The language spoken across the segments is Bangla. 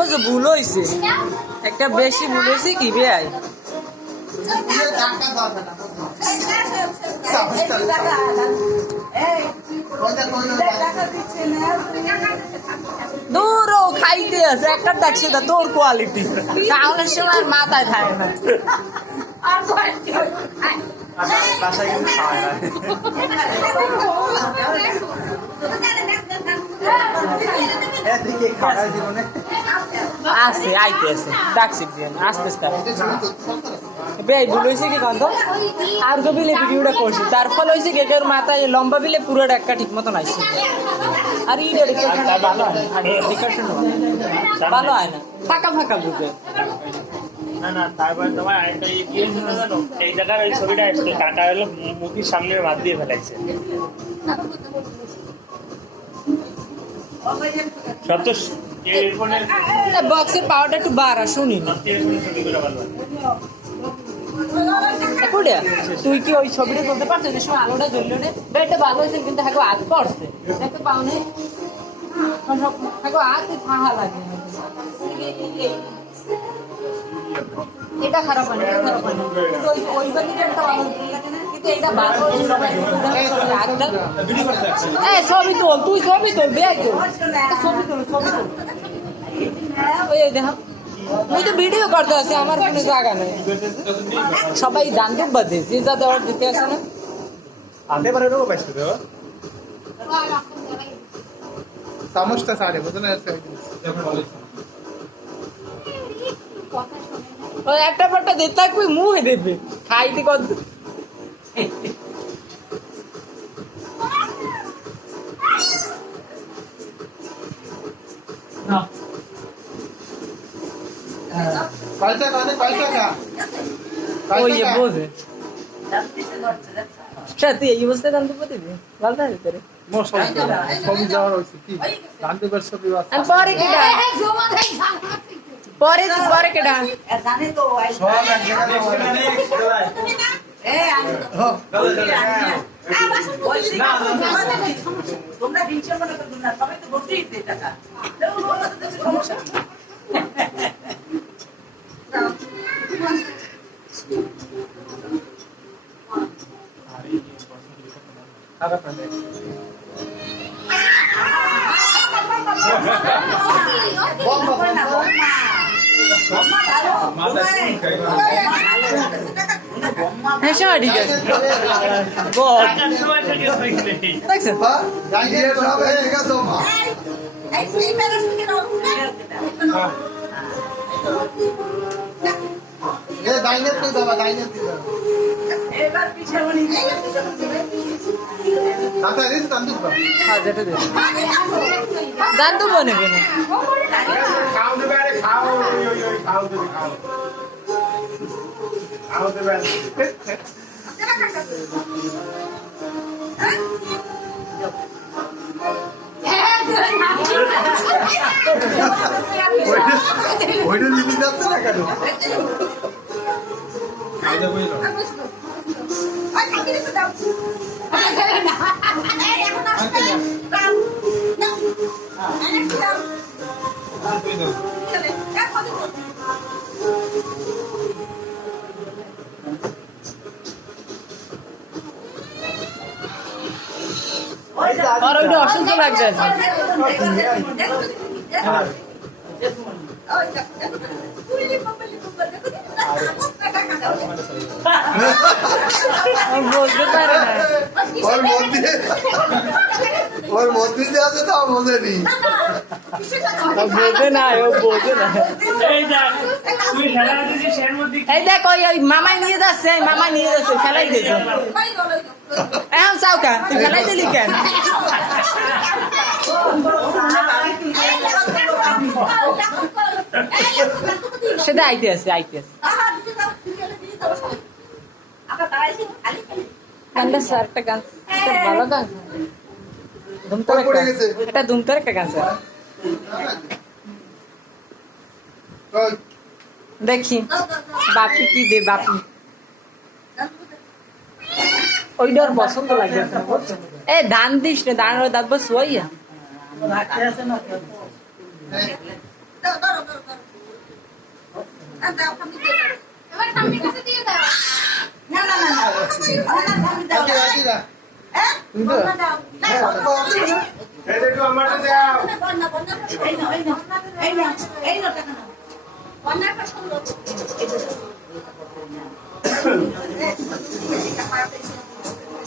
বুঝছো ভুল হয়েছে, একটা বেশি ভুল হয়েছে কি বেয়াই। দূর খাইতে আছে একটা দেখছে না তোর কোয়ালিটি খাওয়ানোর সময় মাথায় থাকে না। আছে আইতে আছে ডাকছি আস্তে আস্তে বেই ভুল হয়েছে কি কান্ত আর বিলে ভিডিওটা করছি তার ফলে হয়েছে কেকের মাথায় লম্বা বিলে পুরো ডাক্কা ঠিক মতন আইছে। আর ইডে ভালো হয় ভালো হয় না ফাঁকা ফাঁকা বুঝে না না। তারপরে তোমার আরেকটা কি হয়েছিল জানো, এই জায়গার ওই ছবিটা আসছে কাকা হলো মুখের সামনে বাদ দিয়ে ফেলাইছে। সব তো এয়ারফোনের বক্সের পাওয়ারটা একটু বাড়া শুনি না। ছবি করে ভালো তুই কি ওই ছবিটা করতে পারছিস যে সময় আলোটা জ্বললো না এটা ভালো হয়েছে কিন্তু হ্যাঁ আগ পড়ছে দেখতে পাও না আগ ফাঁহা লাগে এটা খারাপ হয় না খারাপ হয় না ওই বাকিটা ভালো কিন্তু এটা ভালো ছবি তোল তুই ছবি তোল বেয়াই তোল ছবি তোল ওই দেখা মুই তো ভিডিও করতে আছি আমার কোনো জায়গা নেই সবাই দান দুব্বা দিস যে যা দেওয়ার দিতে আসে না আতে পারে রো পাইছে তো সমস্যা সারে বুঝনা আছে ওই একটা পাটা দিতে থাকবি মুহে দেবে খাইতে কত না কয়টা ওই যে বোঝে তুই এই অবস্থায় জানতে পারবি ভালো থাকে রে ছবি যাওয়ার হয়েছে কি জানতে পারছো পরে কেডা পরে কেডা জানে তো সব এক জায়গায় তোমরা টেনশন মনে করো না, সবাই তো বসেই দিতে টাকা সমস্যা হ্যাঁ সময় ঠিক আছে দেখছেন এবার পিছিয়ে বলি দান তো বনেবে না ওইটা নিতে যাচ্ছে না কেন আর ওইটা অসুস্থ লাগছে বলতে পারে না ওর মধ্যে যে আছে তা বোঝেনি বোঝে না ও বোঝে না এই দেখ ওই মামাই নিয়ে যাচ্ছে খেলাই দিয়েছে এখন চাউকা তুই খেলাই দিলি কেন সেটা আইতে আছে গানটা স্যার একটা গান ভালো গান এটা ধুমতার একটা গান স্যার দেখি বাপি কি দে বাপি ওইটা ওর পছন্দ লাগে এ ধান দিস না ধান দাঁত বস ওইয়া না না না না আমি দাও তুমি তো এই দেখো আমারটা দাও এই না এই না এই না এই না টাকা না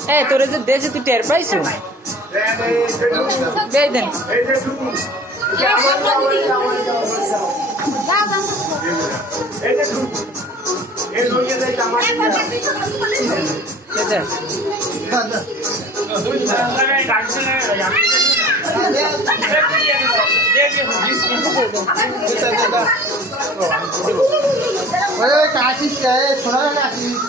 এ তোরে যে দেশে তুই টের পাইছো বেই দেন এই দেখো এই দেখো এই লইয়া যাই আমার দে কাশিস ছোড়া কাশিস